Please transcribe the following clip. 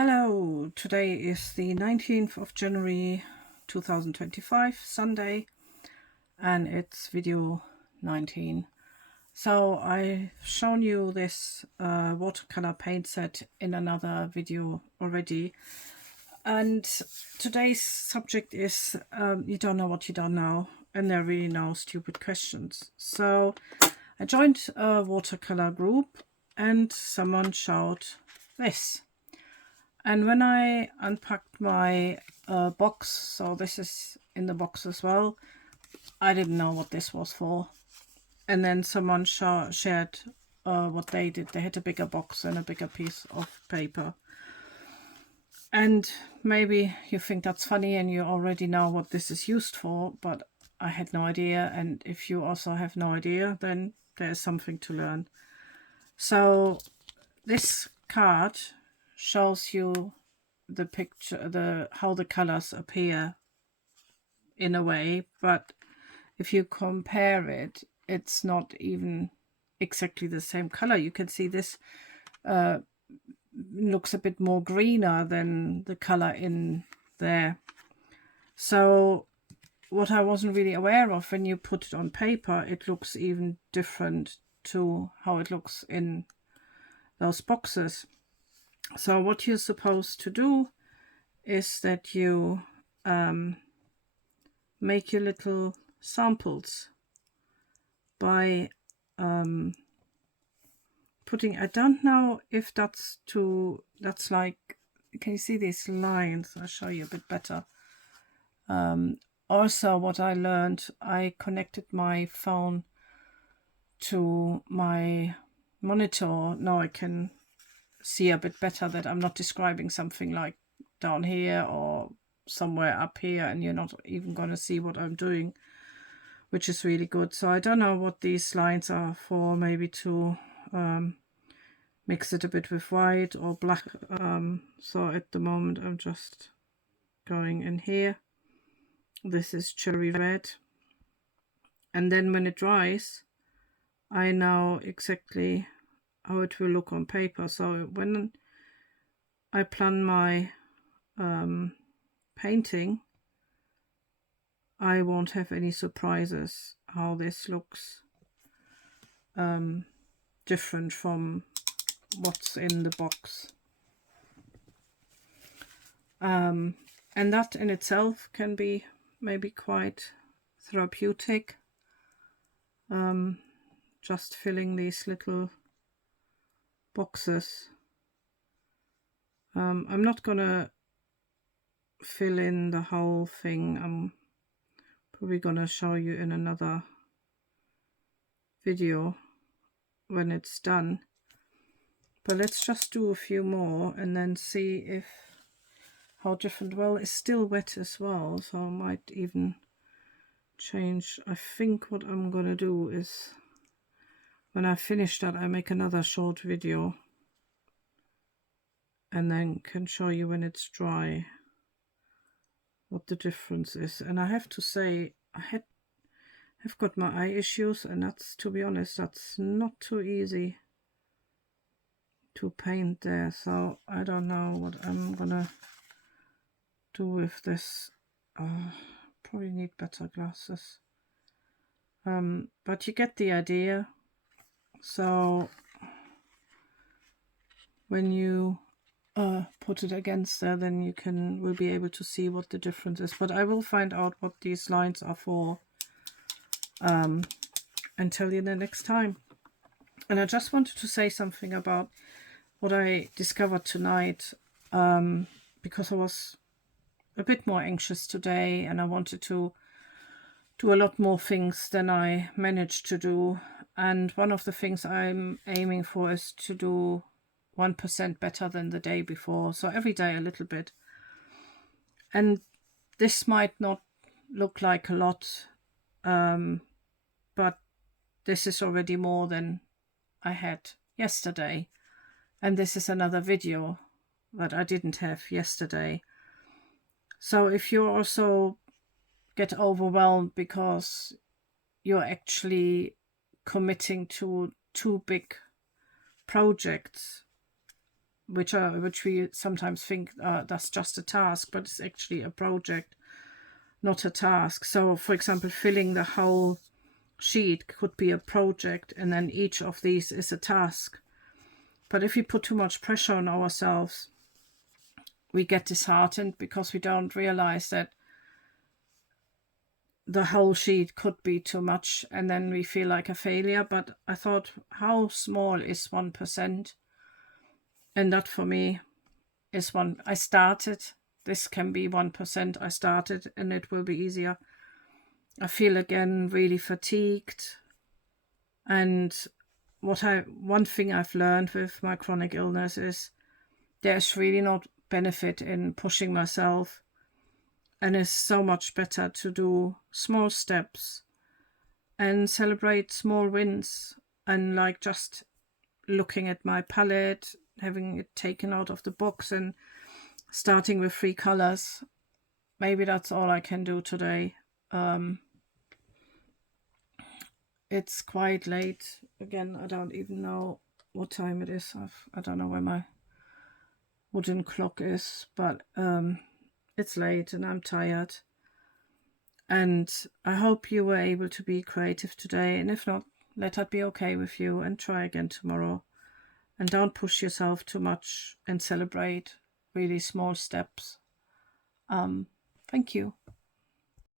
Hello, today is the 19th of January 2025, Sunday, and it's video 19. So I've shown you this watercolor paint set in another video already, and today's subject is you don't know what you don't know, and there are really no stupid questions. So I joined a watercolor group and someone showed this. And when I unpacked my box, so this is in the box as well, I didn't know what this was for. And then someone shared what they did. They had a bigger box and a bigger piece of paper. And maybe you think that's funny and you already know what this is used for, but I had no idea. And if you also have no idea, then there's something to learn. So this card shows you the picture, how the colors appear in a way, but if you compare it, it's not even exactly the same color. You can see this looks a bit more greener than the color in there. So what I wasn't really aware of, when you put it on paper, it looks even different to how it looks in those boxes. So what you're supposed to do is that you make your little samples by putting, I don't know if that's like, can you see these lines? I'll show you a bit better. Also what I learned, I connected my phone to my monitor. Now I can see a bit better that I'm not describing something like down here or somewhere up here and you're not even going to see what I'm doing, which is really good. So I don't know what these lines are for, maybe to mix it a bit with white or black. So at the moment I'm just going in here. This is cherry red, and then when it dries I know exactly how it will look on paper. So when I plan my painting, I won't have any surprises how this looks different from what's in the box. And that in itself can be maybe quite therapeutic, just filling these little boxes. I'm not gonna fill in the whole thing. I'm probably gonna show you in another video when it's done, but let's just do a few more and then see if how different. Well, it's still wet as well, so I might even change. I think what I'm gonna do is when I finish that, I make another short video and then can show you when it's dry what the difference is. And I have to say, have got my eye issues, and that's, to be honest, that's not too easy to paint there. So I don't know what I'm gonna do with this. Probably need better glasses, but you get the idea. So when you put it against there, then you will be able to see what the difference is. But I will find out what these lines are for and tell you the next time. And I just wanted to say something about what I discovered tonight, because I was a bit more anxious today and I wanted to do a lot more things than I managed to do. And one of the things I'm aiming for is to do 1% better than the day before. So every day a little bit. And this might not look like a lot, but this is already more than I had yesterday. And this is another video that I didn't have yesterday. So if you also get overwhelmed because you're actually committing to 2 big projects, which we sometimes think that's just a task, but it's actually a project, not a task. So for example, filling the whole sheet could be a project, and then each of these is a task. But if we put too much pressure on ourselves, we get disheartened because we don't realize that the whole sheet could be too much, and then we feel like a failure. But I thought, how small is 1%? And that for me is one. I started. This can be 1%. I started, and it will be easier. I feel again really fatigued. And one thing I've learned with my chronic illness is there's really not benefit in pushing myself, and it's so much better to do small steps and celebrate small wins, and like just looking at my palette, having it taken out of the box and starting with 3 colors. Maybe that's all I can do today. It's quite late. Again, I don't even know what time it is. I don't know where my wooden clock is, but it's late and I'm tired. And I hope you were able to be creative today. And if not, let that be okay with you, and try again tomorrow. And don't push yourself too much, and celebrate really small steps. Thank you.